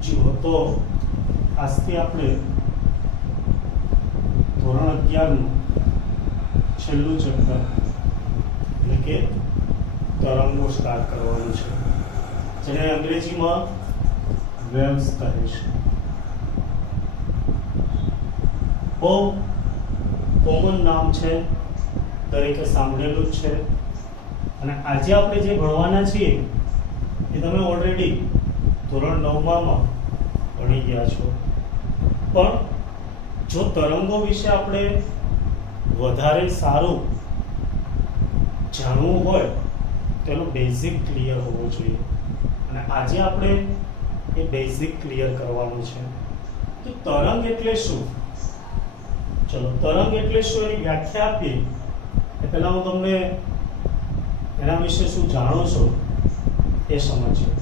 જુઓ તો આજથી આપણે ધોરણ 11 નું છેલ્લું ચેપ્ટર એટલે કે તરંગો સ્ટાર્ટ કરવાનું છે, જેને અંગ્રેજીમાં વેવ્સ કહે છે. બહુ કોમન નામ છે, દરેકે સાંભળેલું જ છે. અને આજે આપણે જે ભણવાના છીએ એ તમે ઓલરેડી ધોરણ 9માં ભણી ગયા છો. પણ જો તરંગો વિશે આપણે વધારે સારું જાણવું હોય તો એનો બેઝિક ક્લિયર હોવો જોઈએ, અને આજે આપણે એ બેઝિક ક્લિયર કરવાનું છે. તો તરંગ એટલે શું? ચલો, તરંગ એટલે શું એની વ્યાખ્યા આપીએ એ પહેલા હું તમને એના વિશે શું જાણો છો એ સમજીએ.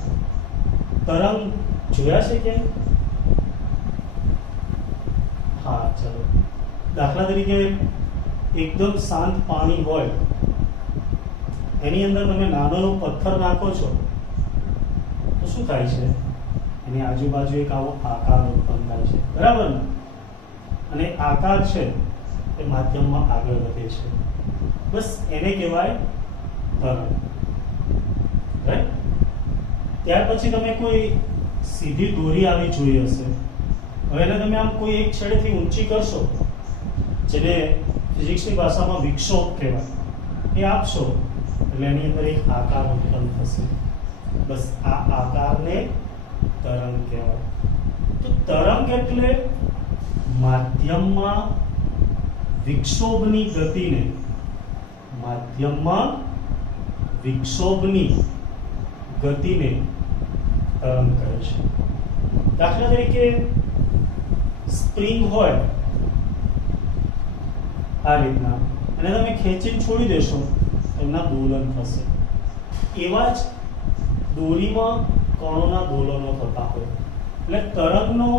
તરંગ જોયા છે કે? હા, ચલો. દાખલા તરીકે એકદમ શાંત પાણી હોય, એની અંદર તમે નાનો પથ્થર નાખો છો તો શું થાય છે? એની આજુબાજુ એક આવો આકાર ઉત્પન્ન થાય છે, બરાબર ને? અને આકાર છે એ માધ્યમમાં આગળ વધે છે, બસ એને કહેવાય તરંગ. રાઈટ? ત્યાર પછી તમે કોઈ સીધી દોરી આવી જોઈ હશે. હવે એને તમે આમ કોઈ એક છેડેથી ઊંચી કરશો, જેને ફિઝિક્સની ભાષામાં વિક્ષોભ કહેવાય, એ આપશો એટલે એની અંદર એક આકાર ઉત્પન્ન થશે. બસ આ આકારને તરંગ કહેવાય. તો તરંગ એટલે માધ્યમમાં વિક્ષોભની ગતિને તરંગ કહે છે. દાખલા તરીકે સ્પ્રિંગ હોય આ રીતના, અને તમે ખેંચીને છોડી દેશો તો એમના દોલન થશે. એવા જ દોરીમાં કણોના દોલનો થતા હોય. એટલે તરંગનો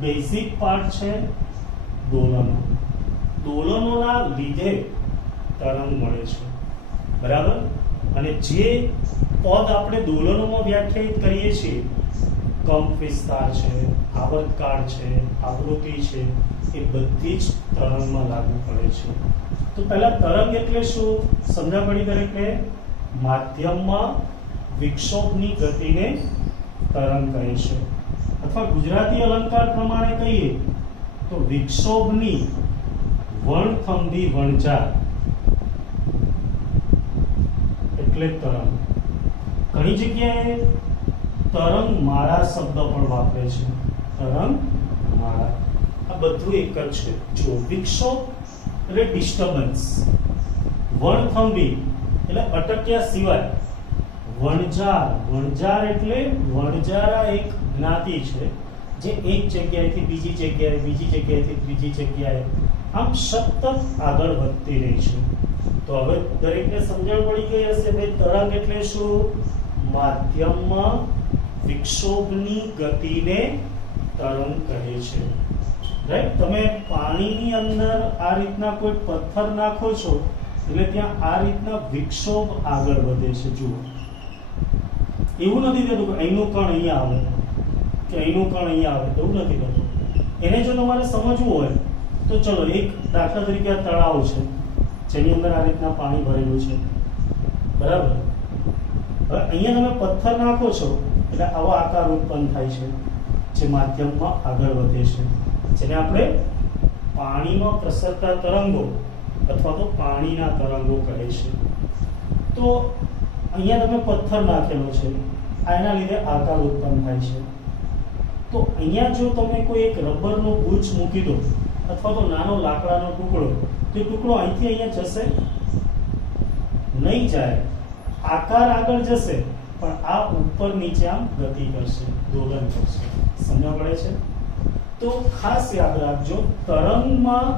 બેઝિક પાર્ટ છે દોલનો. દોલનોના લીધે તરંગ મળે છે, બરાબર? અને જે પદ આપણે દોલનોમાં વ્યાખ્યાયિત કરીએ છીએ, કંપ વિસ્તાર છે, આવર્તકાળ છે, આવૃત્તિ છે, એ બધી જ તરંગમાં લાગુ પડે છે. તો પહેલા તરંગ એટલે શું સમજણ પડી દરેકને? માધ્યમમાં વિક્ષોભની ગતિને તરંગ કહે છે, અથવા ગુજરાતી અલંકાર પ્રમાણે કહીએ તો વિક્ષોભની વણથંભી વણઝાર એટલે તરંગ. ઘણી જગ્યાએ તરંગ માળા શબ્દ પણ વાપરે છે. તરંગ માળા, આ બધું એક જ છે. જો વિક્ષોભ એટલે ડિસ્ટર્બન્સ, વણથંભી એટલે અટક્યા સિવાય, વણઝાર એટલે વણઝારા એક જ્ઞાતિ છે જે એક જગ્યાએથી બીજી જગ્યાએ, બીજી જગ્યાએથી ત્રીજી જગ્યાએ આમ સતત આગળ વધતી રહી છે. તો હવે દરેકને સમજણ પડી ગઈ હશે ભાઈ તરંગ એટલે શું? માધ્યમમાં વિક્ષોભની ગતિને તરંગ કહે છે. રાઈટ? તમે પાણીની અંદર આ રીતના કોઈ પથ્થર નાખો છો એટલે ત્યાં આ રીતના વિક્ષોભ આગળ વધે છે. જુઓ, એવું નથી થતું કે અહીંનું કણ અહીંયા આવે કે અહીંનું કણ અહીંયા આવે, એવું નથી થતું. એને જો તમારે સમજવું હોય તો ચલો, એક દાખલા તરીકે આ તળાવ છે જેની અંદર આ રીતના પાણી ભરેલું છે, બરાબર? હવે અહીંયા તમે પથ્થર નાખો છો એટલે આવો આકાર ઉત્પન્ન થાય છે જે માધ્યમમાં આગળ વધે છે, જેને આપણે પાણીમાં પ્રસરતા તરંગો અથવા તો પાણીના તરંગો કહે છે. તો અહીંયા તમે પથ્થર નાખેલો છે, આ એના લીધે આકાર ઉત્પન્ન થાય છે. તો અહીંયા જો તમે કોઈ એક રબરનો ગુચ્છ મૂકી દો અથવા તો નાનો લાકડાનો ટુકડો, તો એ ટુકડો અહીંથી અહીંયા જશે નહીં, જાય. આકાર આગળ જશે પણ આ ઉપર નીચે આમ ગતિ કરશે, દોલન કરશે. સમજણ પડે છે? તો ખાસ યાદ રાખજો, તરંગમાં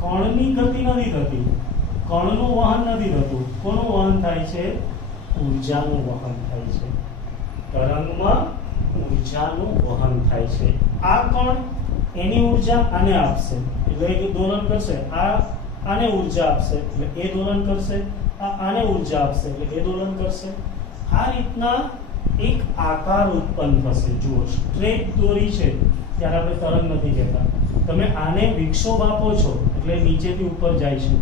કણની ગતિ નથી થતી, કણનું વહન નથી થતું. કોનું વહન થાય છે? ઊર્જાનું વહન થાય છે. તરંગમાં ઊર્જાનું વહન થાય છે. આ કણ એની ઊર્જા આને આપશે એટલે એ દોલન કરશે, આને ઊર્જા આપશે એટલે એ દોલન કરશે, આને ઊર્જા આપશે એટલે એ દોલન કરશે. આ રીતના એક આકાર ઉત્પન્ન થશે. જુઓ, સ્ટ્રેટ દોરી છે ત્યારે આપણે તરંગ નથી કહેતા. તમે આને વિક્ષોભ આપો છો એટલે નીચેથી ઉપર જાય છે.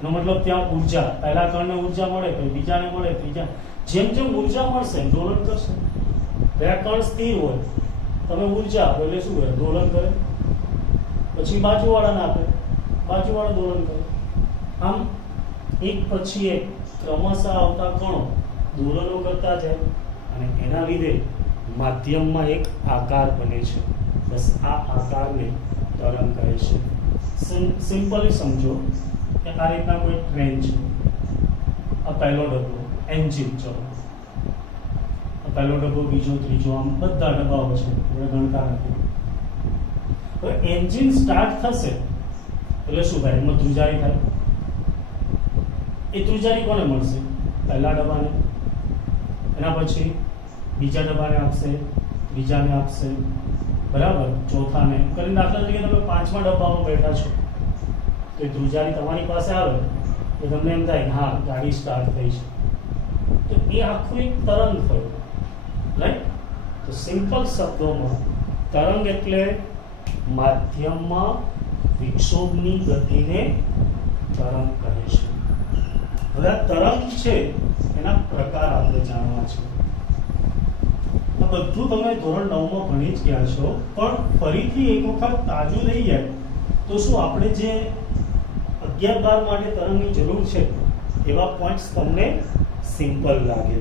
એનો મતલબ ત્યાં ઉર્જા, પહેલા કણને ઉર્જા મળે, પછી બીજાને મળે, ત્રીજા, જેમ જેમ ઉર્જા મળશે દોલન કરશે. પહેલા કણ સ્થિર હોય, તમે ઉર્જા આપો એટલે શું કરે? દોલન કરે. પછી બાજુવાળાને આપે, બાજુવાળા દોલન કરે. આમ એક પછી એક ક્રમશઃ આવતા કણો દોલનો કરતા જાય અને એના લીધે માધ્યમમાં એક આકાર બને છે. બસ આ આકારને તરંગ કહે છે. સિમ્પલી સમજો કે આ રીતના કોઈ ટ્રેન છે. આ પહેલો ડબ્બો, એન્જિન. ચલો, આ પહેલો ડબ્બો, બીજો, ત્રીજો, આમ બધા ડબ્બાઓ છે, આપણે ગણતા નથી. હવે એન્જિન સ્ટાર્ટ થશે એટલે શું થાય? એમાં ધ્રુજારી થાય. એ ધ્રુજારી કોને મળશે? પહેલા ડબ્બાને. એના પછી બીજા ડબ્બાને આપશે, ત્રીજાને આપશે, બરાબર, ચોથાને કરીને. દાખલા તરીકે તમે 5મા ડબ્બામાં બેઠા છો તો એ ધ્રુજારી તમારી પાસે આવે તો તમને એમ થાય હા ગાડી સ્ટાર્ટ થઈ છે. તો એ આખું એક તરંગ થયું, રાઈટ? તો સિમ્પલ શબ્દોમાં તરંગ એટલે માધ્યમમાં વિક્ષોભની ગતિને તરંગ કહે છે. હવે આ તરંગ છે એના પ્રકાર આપણે જાણવા છે. આ બધું તમે ધોરણ 9માં ભણી જ ગયા છો, પણ ફરીથી એક વખત તાજું થઈ જાય તો શું આપણે જે 11-12 માટે તરંગની જરૂર છે એવા પોઈન્ટ્સ તમને સિમ્પલ લાગે.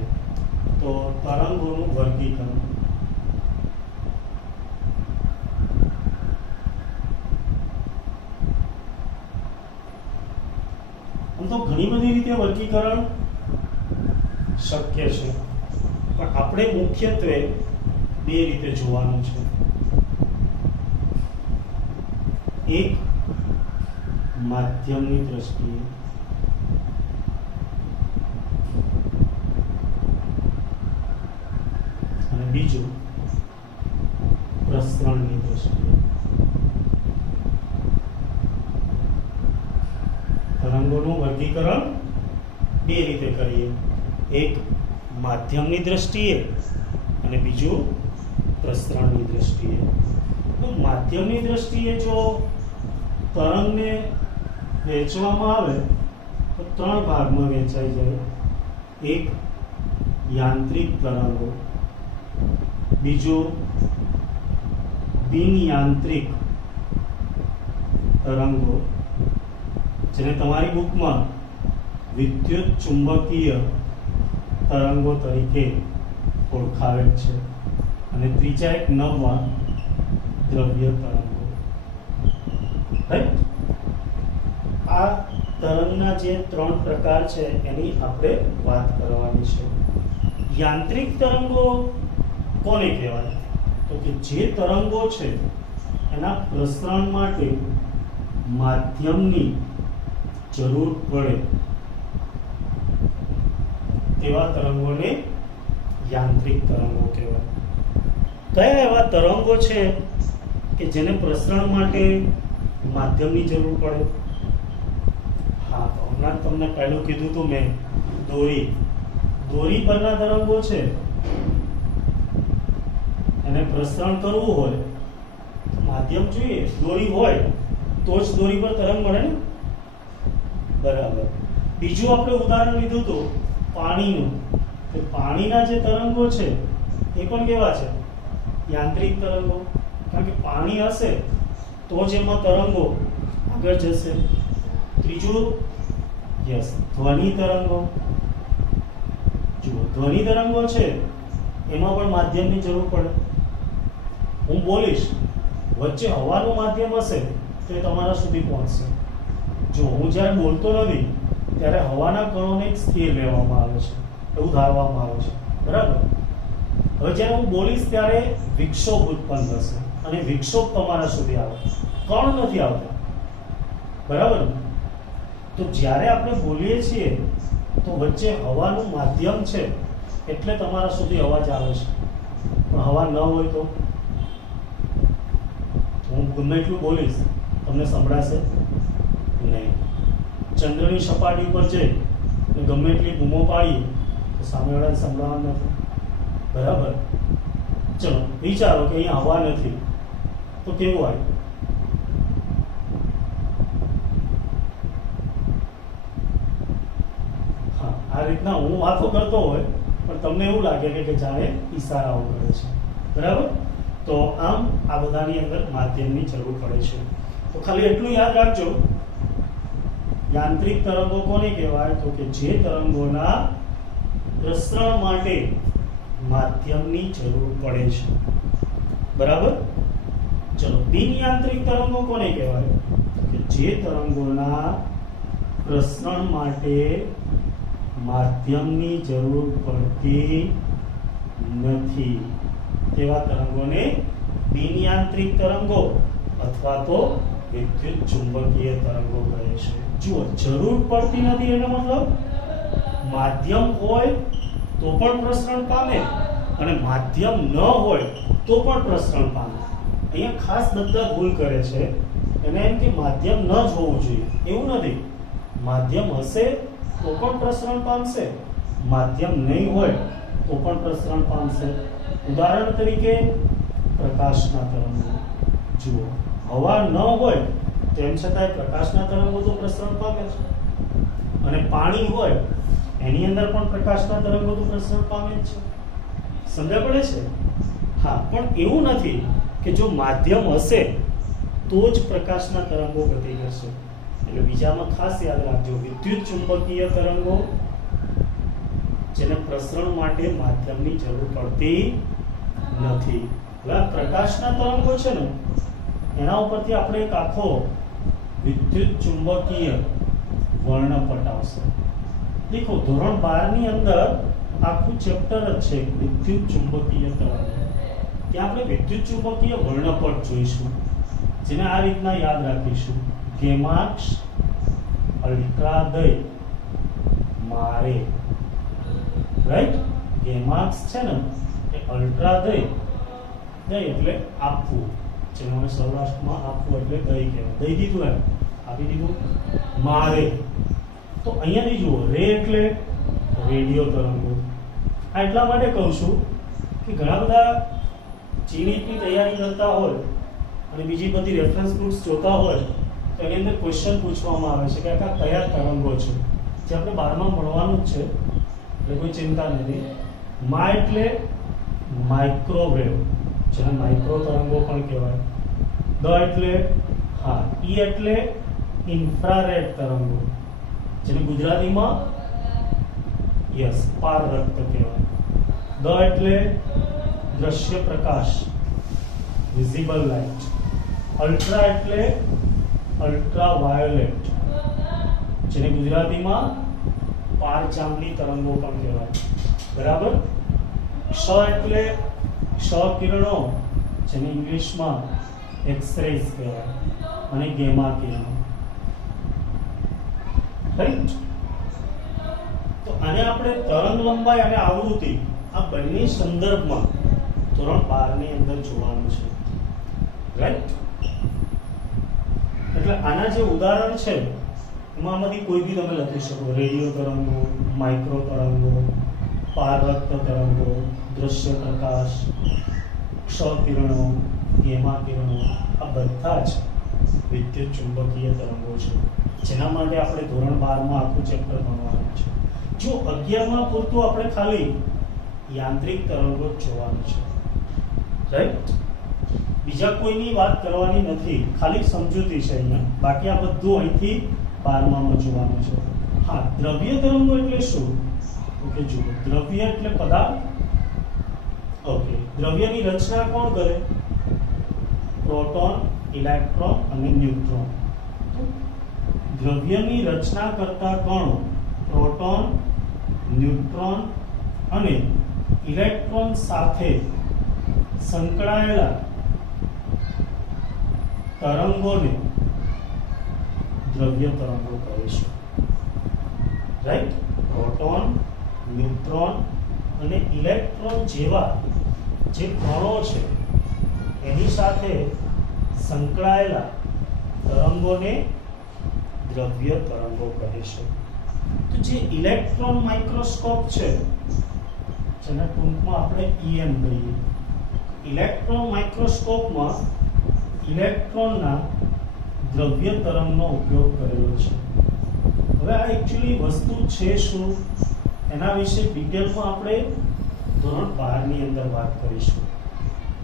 તો તરંગોનું વર્ગીકરણ. આમ તો ઘણી બધી રીતે વર્ગીકરણ શક્ય છે, પણ આપણે મુખ્યત્વે બે રીતે જોવાનું છે. એક માધ્યમની દ્રષ્ટિએ અને બીજું પ્રસરણની દ્રષ્ટિએ. તરંગોનું વર્ગીકરણ બે રીતે કરીએ. એક માધ્યમની દ્રષ્ટિએ અને બીજું પ્રસરણની દ્રષ્ટિએ. તો માધ્યમની દ્રષ્ટિએ જો તરંગને વહેંચવામાં આવે તો 3 ભાગમાં વહેંચાઈ જાય. એક યાંત્રિક તરંગો, બીજું બિન યાંત્રિક તરંગો, જેને તમારી બુકમાં વિદ્યુત ચુંબકીય તરંગો તરીકે ઓળખાવેલ છે, અને ત્રીજા એક નવા દ્રવ્ય તરંગો. રાઈટ? આ તરંગના જે 3 પ્રકાર છે એની આપણે વાત કરવાની છે. યાંત્રિક તરંગો કોને કહેવાય? તો કે જે તરંગો છે એના પ્રસરણ માટે માધ્યમની જરૂર પડે તેવા તરંગોને યાંત્રિક તરંગો કહેવાય. કયા એવા તરંગો છે કે જેને પ્રસરણ માટે માધ્યમની જરૂર પડે? હા, તો હમણાં તમને પહેલું કીધું હતું મેં, દોરી પરના તરંગો છે એને પ્રસરણ કરવું હોય તો માધ્યમ જોઈએ. દોરી હોય તો જ દોરી પર તરંગ મળે ને, બરાબર. બીજું આપણે ઉદાહરણ લીધું હતું પાણીનું. તો પાણીના જે તરંગો છે એ પણ કેવા છે? યાંત્રિક તરંગો. કારણ કે પાણી હશે તો જ એમાં તરંગો આગળ જશે. ત્રીજું ધ્વનિ તરંગો. જુઓ, ધ્વનિ તરંગો છે એમાં પણ માધ્યમની જરૂર પડે. હું બોલીશ, વચ્ચે હવાનું માધ્યમ હશે તો એ તમારા સુધી પહોંચશે. જો હું જ્યારે બોલતો નથી ત્યારે હવાના કણોને સ્થિર લેવામાં આવે છે, એવું ધારવામાં આવે છે, બરાબર. હવે જ્યારે હું બોલીશ ત્યારે વિક્ષોભ ઉત્પન્ન થશે અને વિક્ષોભ તમારા સુધી આવે, કણ નથી આવતા, બરાબર. તો જ્યારે આપણે બોલીએ છીએ તો વચ્ચે હવાનું માધ્યમ છે એટલે તમારા સુધી અવાજ આવે છે. પણ હવા ન હોય તો હું ગમે એટલું બોલીશ તમને સંભળાશે નહીં. ચંદ્રની સપાટી ઉપર જઈ ગમે એટલી બૂમો પાડીએ તો સામેવાળાને સંભળાવા નથી. બરાબર. ચલો વિચારો કે અહીંયા હવા નથી તો કેવું આવે? હા, આ રીતના હું વાતો કરતો હોય પણ તમને એવું લાગે કે જાણે ઈશારાઓ કરે છે. બરાબર. તો આમ આ બધાની અંદર માધ્યમની જરૂર પડે છે. તો ખાલી એટલું યાદ રાખજો, યાંત્રિક તરંગો કોને કહેવાય? તો કે જે તરંગોના પ્રસરણ માટે માધ્યમની જરૂર પડે છે. બરાબર. ચલો, બિન યાંત્રિક તરંગો કોને કહેવાય? કે જે તરંગોના પ્રસરણ માટે માધ્યમની જરૂર પડતી નથી તેવા તરંગોને બિન યાંત્રિક તરંગો અથવા તો વિદ્યુત ચુંબકીય તરંગો કહે છે. જુઓ, જરૂર પડતી નથી એનો મતલબ માધ્યમ હોય તો પણ પ્રસરણ પામે અને માધ્યમ ન હોય તો પણ પ્રસરણ પામે. અહીંયા ખાસ બધા ભૂલ કરે છે, એને એમ કે માધ્યમ ન જ હોવું જોઈએ. એવું નથી. માધ્યમ હશે તો પણ પ્રસરણ પામશે, માધ્યમ નહીં હોય તો પણ પ્રસરણ પામશે. ઉદાહરણ તરીકે પ્રકાશના તરંગો જુઓ, હવા ન હોય તેમ છતાં પ્રકાશના તરંગો તો પ્રસરણ પામે છે, અને પાણી હોય એની અંદર પણ પ્રકાશના તરંગો તો પ્રસરણ પામે જ છે. સમજણ પડે છે? હા, પણ એવું નથી કે જો માધ્યમ હશે તો જ પ્રકાશના તરંગો ગતિ કરશે. એટલે બીજામાં ખાસ યાદ રાખજો, વિદ્યુત ચુંબકીય તરંગો જેને પ્રસરણ માટે માધ્યમની જરૂર પડતી નથી. હવે પ્રકાશના તરંગો છે ને, એના ઉપરથી આપણે એક આખો વિદ્યુત ચુંબકીય વર્ણપટ આવશે. દેખો, ધોરણ 12 ની અંદર આખું ચેપ્ટર જ છે વિદ્યુત ચુંબકીય તરંગો. ત્યાં આપણે વિદ્યુત ચુંબકીય વર્ણપટ જોઈશું, જેને આ રીતના યાદ રાખીશું: ગેમાક્ષ, અલ્ટ્રાદય, મારે. રાઈટ? ગેમાક્ષ છે ને એ અલ્ટ્રાદય, દય એટલે આપવું, જેને અમે સૌરાષ્ટ્રમાં આપવું એટલે દય કહેવાય. દઈ દીધું એમ, આપી દીધું. મારે તો અહીંયાથી જુઓ, રે એટલે રેડિયો તરંગો. આ એટલા માટે કહું છું કે ઘણા બધા જીનીટની તૈયારી કરતા હોય અને બીજી બધી રેફરન્સ બુક્સ જોતા હોય તો એની અંદર ક્વેશ્ચન પૂછવામાં આવે છે કે આ કયા તરંગો છે, જે આપણે 12માં ભણવાનું જ છે, એટલે કોઈ ચિંતા નથી. મા એટલે માઇક્રોવેવ, જેને માઇક્રો તરંગો પણ કહેવાય. દ એટલે હા, ઈ એટલે ઇન્ફ્રારેડ તરંગો, જેને ગુજરાતીમાં યસ પારરક્ત કહેવાય. દ એટલે દ્રશ્ય પ્રકાશ, વિઝિબલ લાઇટ. અલ્ટ્રા એટલે અલ્ટ્રાવાયોલેટ, જેને ગુજરાતીમાં પારજાંબલી તરંગો પણ કહેવાય. બરાબર. ક્ષ એટલે ક્ષ કિરણો, જેને ઇંગ્લિશમાં એક્સ-રેઝ કહેવાય, અને ગેમા કિરણો. રાઈટ? તો આને આપણે તરંગ લંબાઈ અને આવૃત્તિ આ બંને સંદર્ભમાં ધોરણ 12 ની અંદર જોવાનું છે. રાઈટ? એટલે આના જે ઉદાહરણ છે એમાંથી કોઈ બી તમે લખી શકો: રેડિયો તરંગો, માઇક્રો તરંગો, પારરક્ત તરંગો, દ્રશ્ય પ્રકાશ, ક્ષ કિરણો, ગેમા કિરણો. આ બધા જ વિદ્યુત ચુંબકીય તરંગો છે, જેના માટે આપણે ધોરણ 12માં આખું ચેપ્ટર ભણવાનું છે. જો 11માં પૂરતું આપણે ખાલી યાંત્રિક તરંગો જ જોવાનું છે. રાઈટ? બીજા કોઈની વાત કરવાની નથી, ખાલી સમજૂતી છે અહીંયા. બાકી આ બધું અહીંથી 12માં જોવાનું છે. હા, દ્રવ્ય તરંગો એટલે શું? ઓકે, જુઓ, દ્રવ્ય એટલે પદાર્થ. ઓકે, દ્રવ્યની રચના કોણ કરે? પ્રોટોન, ઇલેક્ટ્રોન અને ન્યુટ્રોન. દ્રવ્યની રચના કરતા કણો પ્રોટોન, ન્યુટ્રોન અને ઇલેક્ટ્રોન સાથે સંકળાયેલા તરંગોને દ્રવ્ય તરંગો કહે છે. રાઈટ? પ્રોટોન, ન્યુટ્રોન અને ઇલેક્ટ્રોન જેવા જે કણો છે એની સાથે સંકળાયેલા તરંગોને દ્રવ્ય તરંગો કહે છે. તો જે ઇલેક્ટ્રોન માઇક્રોસ્કોપ છે, જેને ટૂંકમાં આપણે EM કહીએ. ઇલેક્ટ્રોન માઇક્રોસ્કોપમાં ઇલેક્ટ્રોનના દ્રવ્ય તરંગનો ઉપયોગ કરેલો છે. હવે આ એકચ્યુઅલી વસ્તુ છે શું એના વિશે ડિટેલમાં આપણે ધોરણ 12 ની અંદર વાત કરીશું.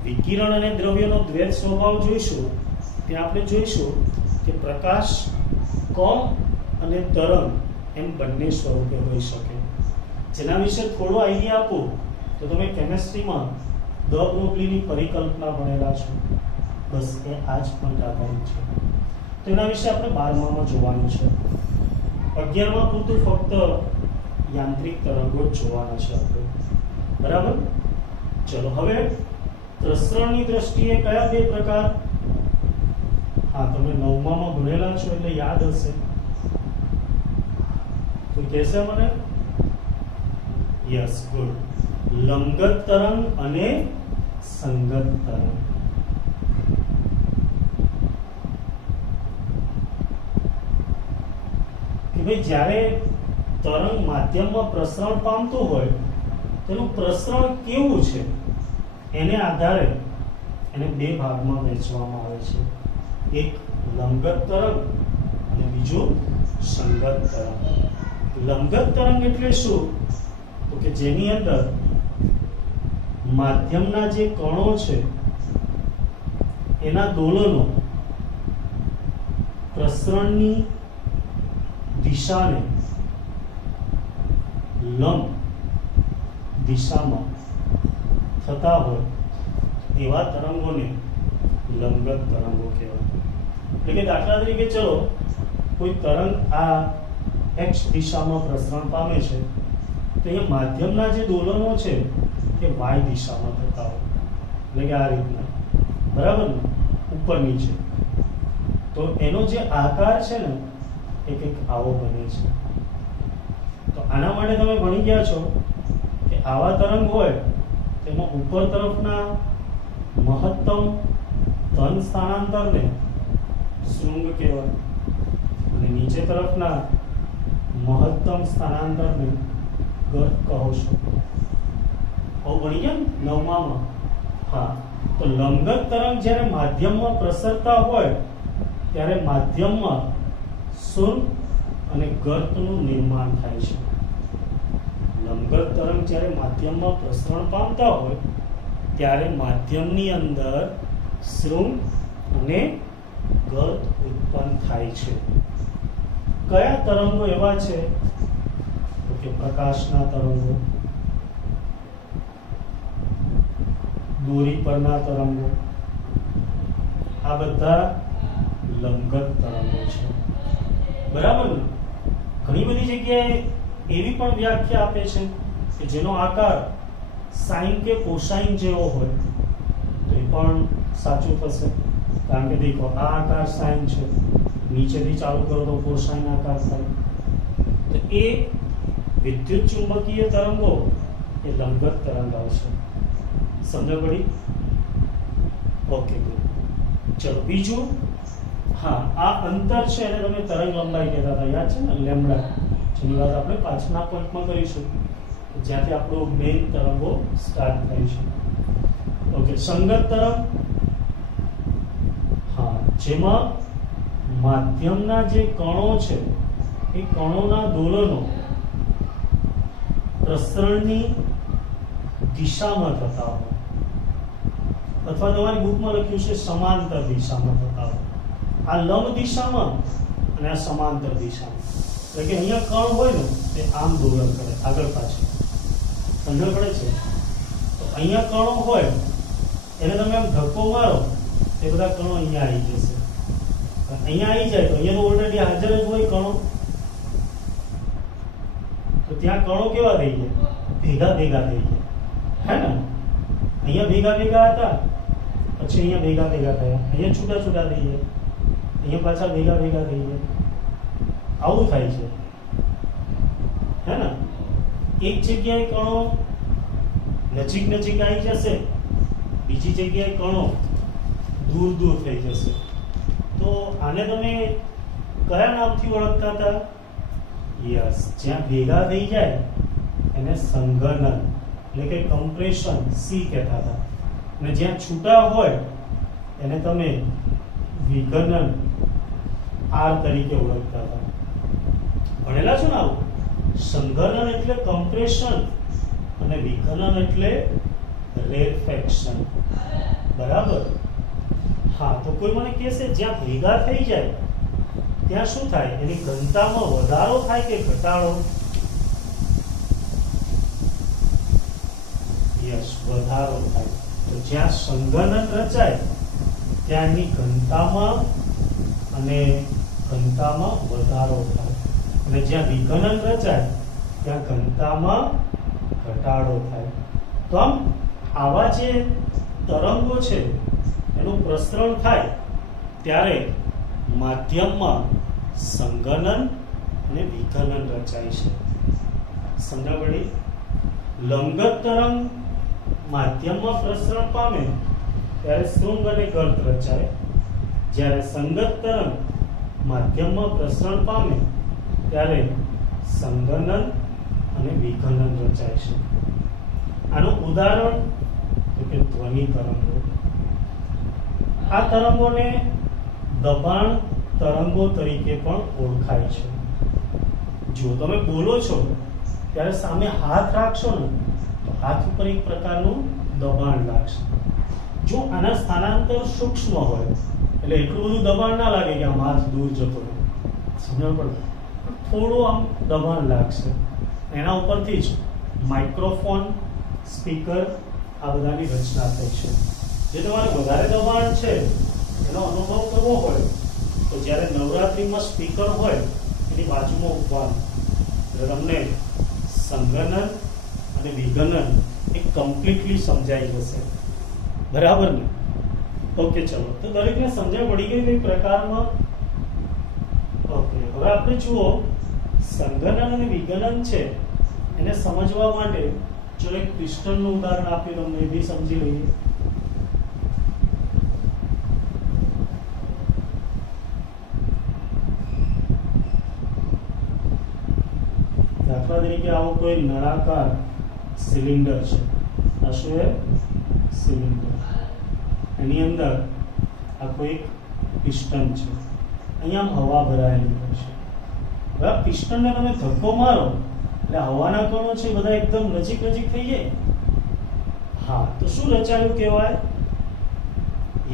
વિકિરણ અને દ્રવ્યનો દ્વૈત સ્વભાવ જોઈશું. ત્યાં આપણે જોઈશું કે પ્રકાશ કણ અને તરંગ એમ બંને સ્વરૂપે હોઈ શકે. જેના વિશે થોડો આઈડિયા આપો તો તમે કેમેસ્ટ્રીમાં દ બ્રોગલીની પરિકલ્પના ભણેલા છો. બસ એ આ જ પોઈન્ટ આધારિત છે. તો એના વિશે આપણે 12માં જોવાનું છે. 11માં પૂરતું ફક્ત યાંત્રિક તરંગો જ જોવાના છે આપણે. બરાબર? ચલો હવે પ્રસરણની દ્રષ્ટિએ કયા બે પ્રકાર? હા, તમે 9માં ભણેલા છો એટલે યાદ હશે. તો કહેશે મને? Yes, good. લંબગત તરંગ અને સંગત તરંગ. કે ભાઈ જ્યારે તરંગ માધ્યમમાં પ્રસરણ પામતું હોય તેનું પ્રસરણ કેવું છે એને આધારે એને બે ભાગમાં વહેંચવામાં આવે છે. એક લંબગત તરંગ અને બીજું સંગત તરંગ. લંબગત તરંગ એટલે શું? તો કે જેની અંદર માધ્યમના જે કણો છે એના દોલનો પ્રસરણની દિશાને લંબ દિશામાં થતા હોય એવા તરંગોને લંબગત તરંગો કહેવાય. એટલે કે દાખલા તરીકે ચલો કોઈ તરંગ આ x દિશામાં પ્રસરણ પામે છે તો અહીંયા માધ્યમના જે દોલનો છે એ y દિશામાં થતા હોય. એટલે કે આ રીતના, બરાબર ને, ઉપર નીચે. તો એનો જે આકાર છે ને એ કંઈક આવો બને છે. તો આના માટે તમે ભણી ગયા છો કે આવા તરંગ હોય તેમાં ઉપર તરફના મહત્તમ ધન સ્થાનાંતરને શૃંગ કહેવાય અને નીચે તરફના મહત્તમ સ્થાનાંતરને ગર્ત કહો છો. આવું ભણી ગયા 9માં? હા. તો લંબગત તરંગ જ્યારે માધ્યમમાં પ્રસરતા હોય ત્યારે માધ્યમમાં શૃંગ અને ગર્તનું નિર્માણ થાય છે. લંબગત તરંગ જ્યારે માધ્યમમાં પ્રસરણ પામતા હોય ત્યારે માધ્યમની અંદર શૃંગ અને ગર્ત ઉત્પન્ન થાય છે. કયા તરંગો એવા છે? તો કે પ્રકાશના તરંગો, દોરી પરના તરંગો, આ બધા લંબગત તરંગો છે. બરાબર ને? ઘણી બધી જગ્યાએ એવી પણ વ્યાખ્યા આપે છે કે જેનો આકાર સાઇન કે કોસાઇન જેવો હોય તો એ પણ સાચું થશે. કારણ કે દેખો આ આકાર સાઇન છે, નીચેથી ચાલુ કરો તો કોસાઇન આકાર થાય. તો એ વિદ્યુત ચુંબકીય તરંગો એ લંબગત તરંગ આવશે. સમજ પડી? Okay, good. ચલો બીજું. હા, આ અંતર છે એને તમે તરંગ લંબાઈ કહેતા હતા, યાદ છે ને? લેમ્બડા. જેની વાત આપણે પાછળના પોઈન્ટમાં કરીશું જ્યાંથી આપણો મેઇન તરંગો સ્ટાર્ટ થાય છે. ઓકે, સંગત તરંગ. હા, જેમાં માધ્યમના જે કણો છે એ કણોના દોલનો પ્રસરણની દિશામાં થતા હોય અથવા તમારી બુકમાં લખ્યું છે સમાંતર દિશામાં થતા હોય. આ લંબ દિશામાં અને આ સમાંતર દિશામાં. એટલે કે અહીંયા કણ હોય ને તે આમ દોલન કરે આગળ પાછળ. સમજ પડે છે? તો અહીંયા કણો હોય એને તમે આમ ધક્કો મારો એ બધા કણો અહીંયા આવી જશે. અહીંયા આવી જાય તો અહીંયા તો ઓલરેડી હાજર જ હોય કણો. તો ત્યાં કણો કેવા થઈ જાય? ભેગા ભેગા થઈ જાય, હે ને? અહીંયા ભેગા ભેગા હતા, પછી અહીંયા ભેગા ભેગા થયા, અહીંયા છૂટા છૂટા થઈ જાય, અહીંયા પાછા ભેગા ભેગા થઈ જાય. આવું થાય છે, હે ને? એક જગ્યાએ કણો નજીક નજીક આવી જશે, બીજી જગ્યાએ કણો દૂર દૂર થઈ જશે. તો આને તમે કયા નામથી ઓળખતા હતા? યસ, જ્યાં ભેગા થઈ જાય એને સંઘનન એટલે કે કમ્પ્રેશન સી કહેતા હતા, અને જ્યાં છૂટા હોય એને તમે વિઘનન આર તરીકે ઓળખતા હતા. ભણેલા છો ને આવું? સંઘનન એટલે કમ્પ્રેશન અને વિઘનન એટલે રેરફેક્શન. બરાબર? હા, તો કોઈ મને કહેશે જ્યાં ભેગા થઈ જાય ત્યાં શું થાય? એની ઘનતામાં વધારો થાય કે ઘટાડો? યસ, વધારો થાય. તો જ્યાં સંઘનન રચાય ત્યાં એની ઘનતામાં વધારો થાય, અને જ્યાં વિઘનન રચાય ત્યાં ઘનતામાં ઘટાડો થાય. તો આમ આવા જે તરંગો છે એનું પ્રસરણ થાય ત્યારે માધ્યમમાં સંઘનન અને વિઘનન રચાય છે. સમજણ પડી? લંબગત તરંગ માધ્યમમાં પ્રસરણ પામે ત્યારે શૃંગ અને ગર્ત રચાય, જ્યારે સંગત તરંગ માધ્યમમાં પ્રસરણ પામે ત્યારે સંઘનન અને વિઘનન રચાય છે. આનું ઉદાહરણ તો કે ધ્વનિ તરંગો. આ તરંગોને દબાણ તરંગો તરીકે પણ ઓળખાય છે. જો તમે બોલો છો ત્યારે સામે હાથ રાખશો ને તો હાથ ઉપર એક પ્રકારનું દબાણ લાગશે. જો આના સ્થાનાંતર સૂક્ષ્મ હોય એટલે એટલું બધું દબાણ ના લાગે કે આમ હાથ દૂર જતો રહે, સમજણ પડે? થોડું આમ દબાણ લાગશે. એના ઉપરથી જ માઇક્રોફોન, સ્પીકર આ બધાની રચના થઈ છે. જે તમારે વધારે દબાણ છે એનો અનુભવ કરવો હોય તો જ્યારે નવરાત્રિમાં સ્પીકર હોય એની બાજુમાં ઊભા એટલે તમને સંઘનન અને વિઘનન એ કમ્પ્લીટલી સમજાઈ જશે. બરાબર ને? ઓકે, ચલો. તો દરેકને સમજણ પડી ગઈ કઈ પ્રકારમાં? ઓકે, હવે આપણે જુઓ સંઘનન અને વિઘનન છે એને સમજવા માટે ચલો એક પિસ્ટનનું ઉદાહરણ આપી તમને, એ બી સમજી લઈએ. દાખલા તરીકે આવો કોઈ નળાકાર સિલિન્ડર છે. આ શું છે? સિલિન્ડર. એની અંદર આ કોઈ પિસ્ટન છે. અહીંયા હવા ભરાયેલી હોય છે. હવે આ પિસ્ટનને તમે ધક્કો મારો એટલે હવાના કણો છે બધા એકદમ નજીક થઈ જાય. હા, તો શું રચાયું કહેવાય?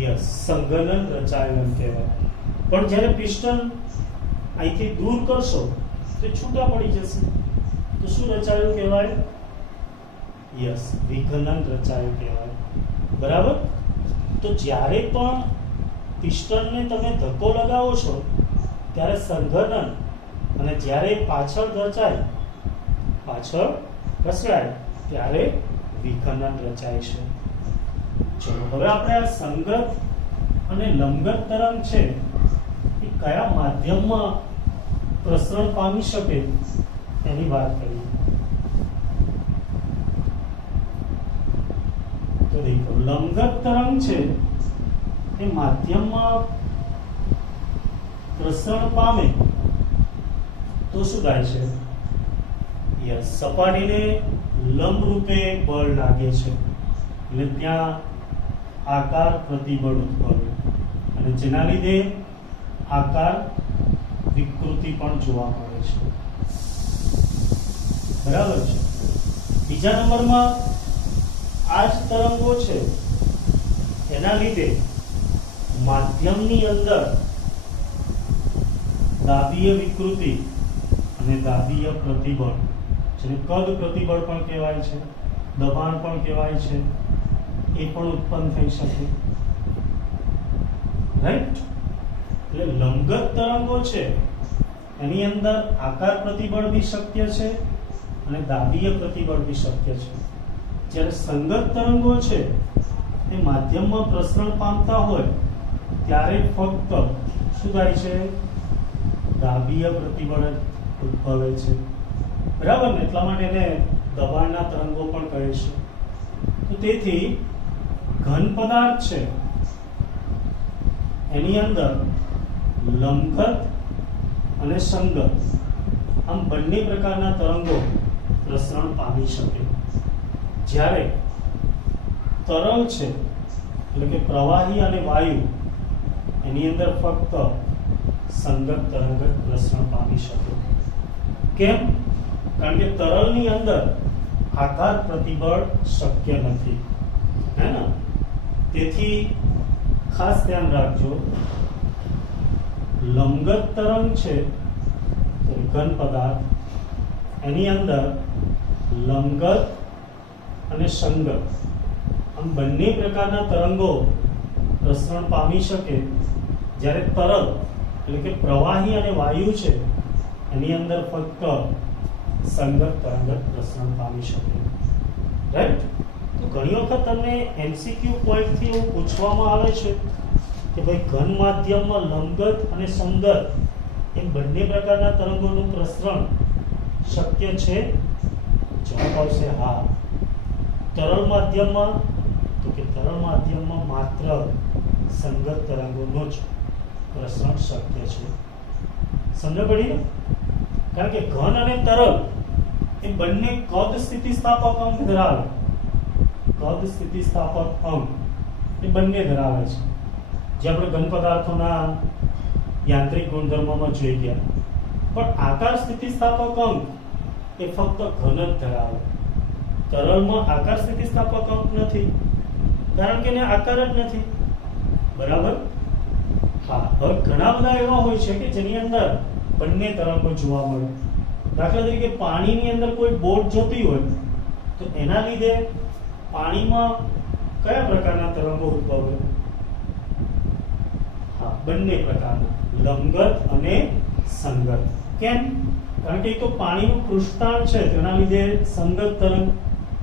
યસ, સંઘનન રચાયું કહેવાય. પણ જ્યારે પિસ્ટન અહીંથી દૂર કરશો તો છૂટા પડી જશે. તો શું રચાયું કહેવાય? યસ, વિઘનન રચાયું કહેવાય. બરાબર? તો જ્યારે પણ પિસ્ટનને તમે ધક્કો લગાવો છો ત્યારે સંઘનન, અને જ્યારે પાછળ ઘસડાય ત્યારે વિઘનન રચાય છે. ચલો, હવે આપણે આ સંગત અને લંબગત તરંગ છે એ કયા માધ્યમમાં પ્રસરણ પામી શકે એની વાત કરીએ. તો દેખો, લંબગત તરંગ છે એ માધ્યમમાં પ્રસરણ પામે તો શું થાય છે? યસ, સપાટીને લંબ રૂપે બળ લાગે છે એટલે ત્યાં આકાર પ્રતિબળ ઉદ્ભવે, અને જેના લીધે આકાર વિકૃતિ પણ જોવા મળે છે. બરાબર છે? બીજા નંબરમાં આ જ તરંગો છે એના લીધે માધ્યમની અંદર દાબીય વિકૃતિ અને દાબીય પ્રતિબળ, જેને કદ પ્રતિબળ પણ કહેવાય છે, દબાણ પણ કહેવાય છે, એ પણ ઉત્પન્ન થઈ શકે. રાઈટ? એટલે લંબગત તરંગો છે એની અંદર આકાર પ્રતિબળ બી શક્ય છે અને દાબીય પ્રતિબળ બી શક્ય છે. જ્યારે સંગત તરંગો છે એ માધ્યમમાં પ્રસરણ પામતા હોય ત્યારે ફક્ત શું થાય છે? દાબીય પ્રતિબળ ઉદ્ભવે છે. બરાબર ને? એટલા માટે એને દબાણના તરંગો પણ કહે છે. તો તેથી ઘન પદાર્થ છે એની અંદર લંબગત અને સંગત આમ બંને પ્રકારના તરંગો પ્રસરણ પામી શકે. જ્યારે તરલ છે એટલે કે પ્રવાહી અને વાયુ એની અંદર ફક્ત સંગત તરંગ જ પ્રસરણ પામી શકે. કેમ? કારણ કે તરલની અંદર આકાર પ્રતિબળ શક્ય નથી, હે ને? તેથી ખાસ ધ્યાન રાખજો, લંબગત તરંગ છે ઘન પદાર્થ, એની અંદર લંબગત અને સંગત આમ બંને પ્રકારના તરંગો પ્રસરણ પામી શકે. જ્યારે તરલ એટલે કે પ્રવાહી અને વાયુ છે એની અંદર ફક્ત સંગત તરંગ જ પ્રસરણ પામી શકે. રાઈટ? તો ઘણી વખત તમને એમસીક્યુ પોઈન્ટથી એવું પૂછવામાં આવે છે કે ભાઈ ઘન માધ્યમમાં લંબગત અને સંગત એમ બંને પ્રકારના તરંગોનું પ્રસરણ શક્ય છે? જવાબ આવશે હા. તરલ માધ્યમમાં તો કે તરલ માધ્યમમાં માત્ર સંગત તરંગોનું જ પ્રસરણ શક્ય છે. સમજ પડી ને? કારણ કે ઘન અને તરલ એ બંને કદ સ્થિતિસ્થાપક અંક ધરાવે. કદ સ્થિતિસ્થાપક અંક એ બંને ધરાવે છે, જે આપણે ઘન પદાર્થોના યાંત્રિક ગુણધર્મોમાં જોઈ ગયા. પણ આકાર સ્થિતિસ્થાપક અંક એ ફક્ત ઘન જ ધરાવે. તરલમાં આકાર સ્થિતિસ્થાપક અંક નથી, કારણ કે એને આકાર જ નથી. બરાબર? હા. હવે ઘણા બધા એવા હોય છે કે જેની અંદર બંને તરંગો જોવા મળે. દાખલા તરીકે પાણીની અંદર કોઈ બોટ જતી હોય તો એના લીધે પાણીમાં કયા પ્રકારના તરંગો ઉદ્ભવે? હા, બંને પ્રકારના, લંબગત અને સંગત. કેમ? કારણ કે તો પાણીનું પૃષ્ઠતાણ છે તેના લીધે સંગત તરંગ,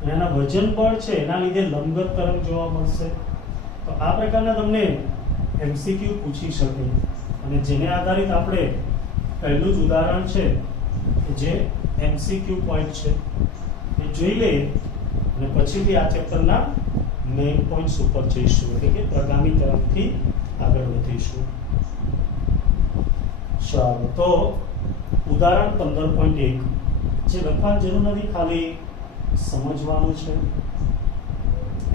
અને એના વજન બળ છે એના લીધે લંબગત તરંગ જોવા મળશે. તો આ પ્રકારના તમને એમસીક્યુ પૂછી શકે, અને જેને આધારિત આપણે પહેલું જ ઉદાહરણ છે જે એમસીક્યુ પોઈન્ટ છે એ જોઈ લઈએ અને પછીથી આ ચેપ્ટરના મેઇન પોઈન્ટ્સ ઉપર જઈશું, એટલે કે પ્રગામી તરફથી આગળ વધીશું. ચાલો, તો ઉદાહરણ 15.1 જે લખવાની જરૂર નથી, ખાલી સમજવાનું છે.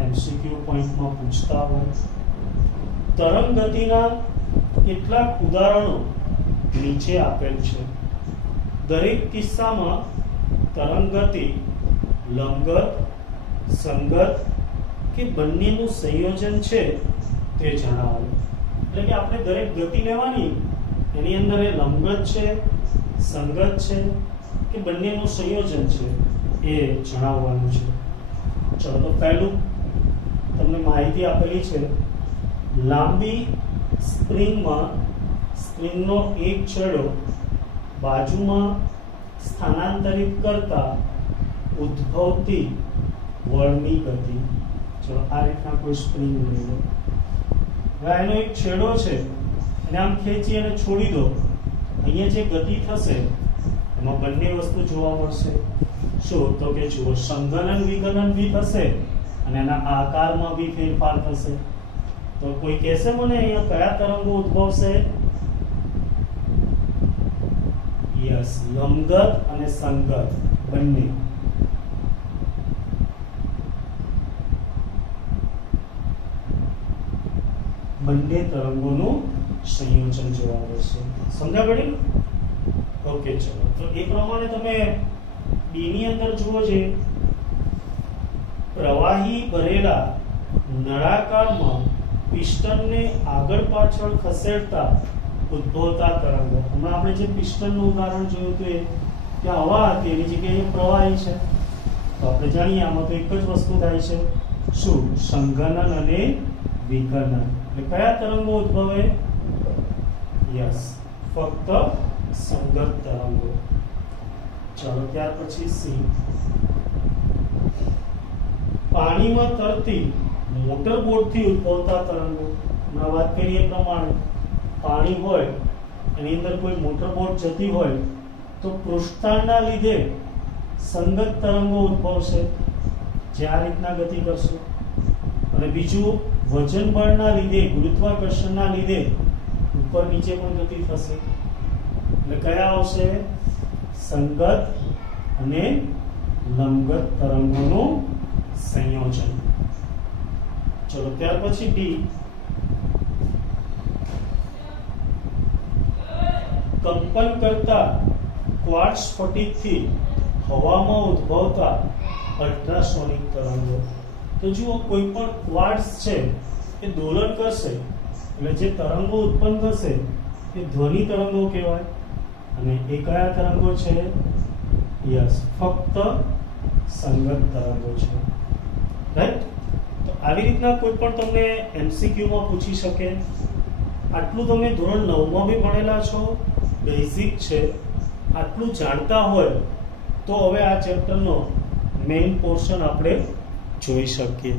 એમસીક્યુ પોઈન્ટમાં પૂછતા હોય. તરંગ ગતિના કેટલાક ઉદાહરણો નીચે આપેલ છે. દરેક કિસ્સામાં તરંગ ગતિ લંબગત, સંગત કે બંનેનું સંયોજન છે તે જણાવો. એટલે કે આપણે દરેક ગતિ લેવાની, એની અંદર એ લંબગત છે, સંગત છે કે બંનેનું સંયોજન છે એ જણાવવાનું છે. ચલો, તો પહેલું તમને માહિતી આપેલી છે. લાંબી સ્પ્રિંગમાં સ્પ્રિંગનો એક છેડો બાજુમાં સ્થાનાંતરિત કરતા ઉદ્ભવતી વળની ગતિ. ચલો, આ રીતના કોઈ સ્પ્રિંગ લઈ લો. હવે એનો એક છેડો છે અને આમ ખેંચી અને છોડી દો. અહીંયા જે ગતિ થશે એમાં બંને વસ્તુ જોવા મળશે. શું? તો કે જુઓ, સંઘનન વિઘનન બી થશે અને એના આકારમાં બી ફેરફાર થશે. તો કોઈ કહેશે મને અહીંયા કયા તરંગો ઉદ્ભવશે? યસ, લંબગત અને સંગત બંને. બંને તરંગોનું સંયોજન જોવા મળશે. સમજા પડી? ઓકે, ચલો, તો એ પ્રમાણે તમે બી ની અંદર જુઓ છે, પ્રવાહી ભરેલા નળાકારમાં પિસ્ટનને આગળ પાછળ ખસેડતા ઉદ્ભવતા તરંગો. હમણાં આપણે જે પિસ્ટનનું ઉદાહરણ જોયું હતું એ ત્યાં હવા હતી, એની જગ્યાએ પ્રવાહી છે. તો આપણે જાણીએ આમાં તો એક જ વસ્તુ થાય છે. શું? સંઘનન અને વિઘનન. એટલે કયા તરંગો ઉદ્ભવે? યસ, ફક્ત સંગત તરંગો. ચલો, ત્યાર પછી સી. પાણીમાં તરતી મોટર બોટથી ઉદ્ભવતા તરંગો. હમણાં વાત કરીએ એ પ્રમાણે પાણી હોય એની અંદર કોઈ મોટર બોટ જતી હોય તો પૃષ્ઠતાણના લીધે સંગત તરંગો ઉદ્ભવશે, જે આ રીતના ગતિ કરશે. અને બીજું, વજન બળના લીધે, ગુરુત્વાકર્ષણના લીધે ઉપર નીચે પણ ગતિ થશે. એટલે કયા આવશે? સંગત અને લંબગત તરંગોનું સંયોજન. ચલો ત્યાર પછી ડી, કંપન કરતા ક્વાર્ટઝ સ્ફટિકથી હવામાં ઉદ્ભવતા અલ્ટ્રાસોનિક તરંગો. તો જુઓ, કોઈ પણ ક્વાર્ટઝ છે એ દોલન કરશે એટલે જે તરંગો ઉત્પન્ન થશે એ ધ્વનિ તરંગો કહેવાય. અને એ કયા તરંગો છે? યસ, ફક્ત સંગત તરંગો છે. રાઈટ? તો આવી રીતના કોઈ પણ તમને એમસીક્યુમાં પૂછી શકે. આટલું તમે ધોરણ 9 માં બી ભણેલા છો, બેઝિક છે. આટલું જાણતા હોય તો હવે આ ચેપ્ટરનો મેઇન પોર્શન આપણે જોઈ શકીએ.